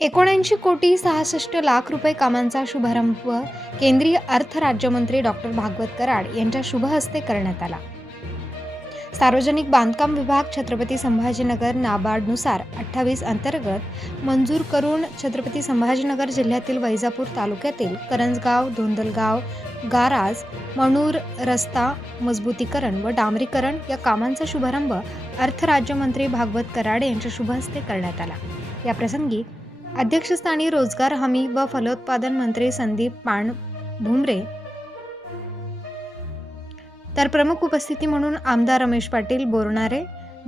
79,66,00,000 रुपये कामांचा शुभारंभ केंद्रीय अर्थ राज्यमंत्री डॉक्टर भागवत कराड यांच्या शुभ हस्ते करण्यात आला। सार्वजनिक बांधकाम विभाग छत्रपती संभाजीनगर नाबार्डनुसार 28 अंतर्गत मंजूर करून छत्रपती संभाजीनगर जिल्ह्यातील वैजापूर तालुक्यातील करंजगाव, धोंदलगाव, गाराज, मणूर रस्ता मजबूतीकरण व डांबरीकरण या कामांचा शुभारंभ अर्थ राज्यमंत्री भागवत कराड यांच्या शुभ हस्ते करण्यात आला। या प्रसंगी अध्यक्षस्थानी रोजगार हमी व फलोत्पादन मंत्री संदीप पानभुमरे तर प्रमुख उपस्थिती म्हणून आमदार रमेश पाटील बोरणारे,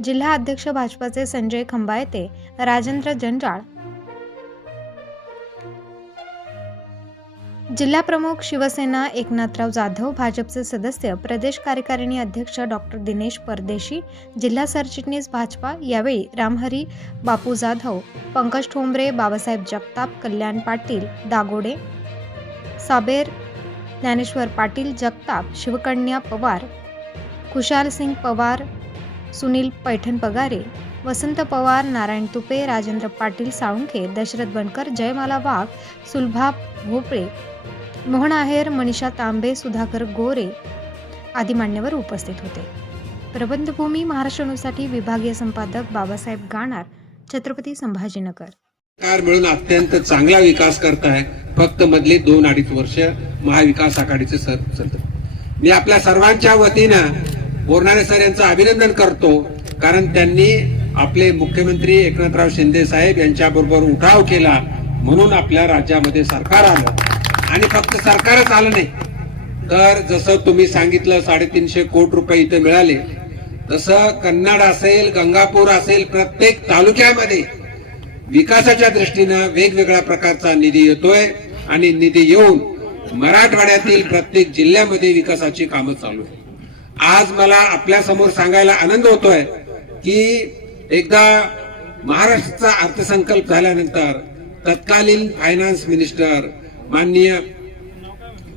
जिल्हा अध्यक्ष भाजपाचे संजय खंबायते, राजेंद्र जंजाळ, जिल्हा प्रमुख शिवसेना एकनाथराव जाधव, भाजपचे सदस्य प्रदेश कार्यकारिणी अध्यक्ष डॉक्टर दिनेश परदेशी, जिल्हा सरचिटणीस भाजपा यावेळी रामहरी बापू जाधव, पंकज ठोंबरे, बाबासाहेब जगताप, कल्याण पाटील दागोडे, साबेर ज्ञानेश्वर पाटील जगताप, शिवकन्या पवार, खुशाल सिंग पवार, सुनील पैठण पगारे, वसंत पवार, नारायण तुपे, राजेंद्र पाटील साळुंखे, दशरथ बनकर, जयमाला वाघ, सुलभा भोपळे, मोहन आहेर, मनीषा तांबे, सुधाकर गोरे आदी मान्यवर उपस्थित होते। प्रबंधभूमी महाराष्ट्र न्यूजसाठी विभागीय संपादक बाबासाहेब गाणार, छत्रपती संभाजीनगर। सरकार मिळून अत्यंत चांगला विकास करत आहे। फक्त मधले 2-2.5 वर्ष महाविकास आघाडीचे सरकार। मी आपल्या सर्वांच्या वतीनं बोरणारे सर यांचं अभिनंदन करतो, कारण त्यांनी आपले मुख्यमंत्री एकनाथराव शिंदे साहेब यांच्याबरोबर उठाव केला, म्हणून आपल्या राज्यामध्ये सरकार आलं। आणि फक्त सरकारच आलं नाही, तर जसं तुम्ही सांगितलं 350 कोटी रुपये इथे मिळाले, तसं कन्नड असेल, गंगापूर असेल, प्रत्येक तालुक्यामध्ये विकासाच्या दृष्टीनं वेगवेगळ्या प्रकारचा निधी येतोय आणि निधी येऊन मराठवाड्यातील प्रत्येक जिल्ह्यामध्ये विकासाची कामं चालू आहेत। आज मला आपल्या समोर सांगायला आनंद होतोय की एकदा महाराष्ट्राचा अर्थसंकल्प झाल्यानंतर तत्कालीन फायनान्स मिनिस्टर माननीय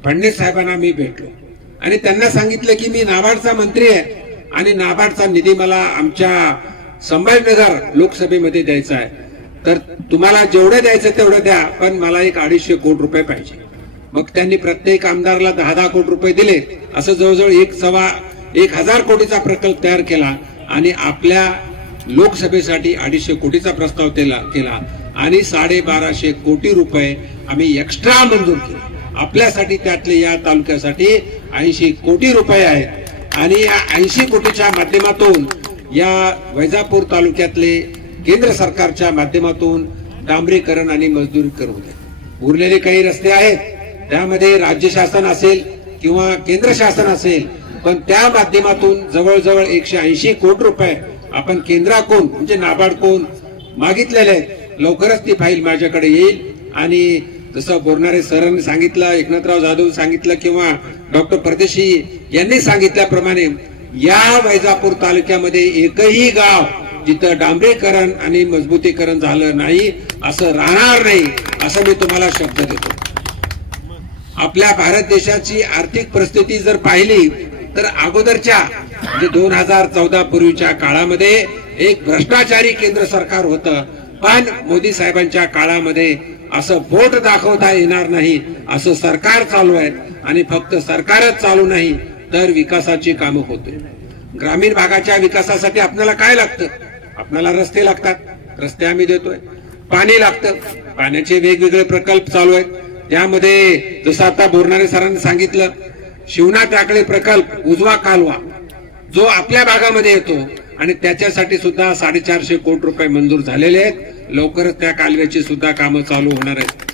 फडणवीस साहेबांना मी भेटलो आणि त्यांना सांगितलं की मी नाबार्डचा मंत्री आहे आणि नाबार्डचा निधी मला आमच्या संभाजीनगर लोकसभेमध्ये द्यायचा आहे, तर तुम्हाला जेवढे द्यायचं तेवढं द्या, पण मला एक 250 कोटी रुपये पाहिजे। मग त्यांनी प्रत्येक आमदाराला 10-10 कोटी रुपये दिले, असं जवळजवळ 1,1000 कोटीचा प्रकल्प तयार केला आणि आपल्या लोकसभेसाठी 250 कोटीचा प्रस्ताव केला आणि 1250 कोटी रुपये आम्ही एक्स्ट्रा मंजूर केले आपल्यासाठी। त्यातले या तालुक्यासाठी 80 कोटी रुपये आहेत आणि या 80 कोटीच्या माध्यमातून या वैजापूर तालुक्यातले केंद्र सरकारच्या माध्यमातून डांबरीकरण आणि मजदूरीकरण होते। उरलेले काही रस्ते आहेत, त्यामध्ये राज्य शासन असेल किंवा केंद्र शासन असेल, पण त्या माध्यमातून जवळजवळ 180 कोटी रुपये आपण केंद्राकडून म्हणजे नाबार्डकडून मागितलेले आहेत। लवकरच ती फाईल माझ्याकडे येईल आणि जसं बोरणारे सरांनी सांगितलं, एकनाथराव जाधव सांगितलं किंवा डॉक्टर परदेशी यांनी सांगितल्याप्रमाणे या वैजापूर तालुक्यामध्ये एकही गाव जिथं डांबरीकरण आणि मजबूतीकरण झालं नाही असं राहणार नाही, असं मी तुम्हाला शब्द देतो। आपल्या भारत देशाची आर्थिक परिस्थिती जर पाहिली तर अगोदरच्या म्हणजे 2014 पूर्वीच्या काळामध्ये एक भ्रष्टाचारी केंद्र सरकार होतं, पण मोदी साहेबांच्या काळामध्ये असं बोट दाखवता येणार नाही असं सरकार चालू आहे आणि फक्त सरकारच चालू नाही तर विकासाची कामं होते। ग्रामीण भागाच्या विकासासाठी आपल्याला काय लागतं? आपल्याला रस्ते लागतात, रस्ते आम्ही देतोय। पाणी लागतं, पाण्याचे वेगवेगळे प्रकल्प चालू आहेत। त्यामध्ये जसं आता बोरणारे सरांनी सांगितलं, शिवना टाकळे प्रकल्प उजवा कालवा जो आपल्या भागामध्ये येतो आणि त्याच्यासाठी सुद्धा 450 कोटी रुपये मंजूर झालेले आहेत। लवकरच त्या कालव्याची सुद्धा कामं चालू होणार आहेत।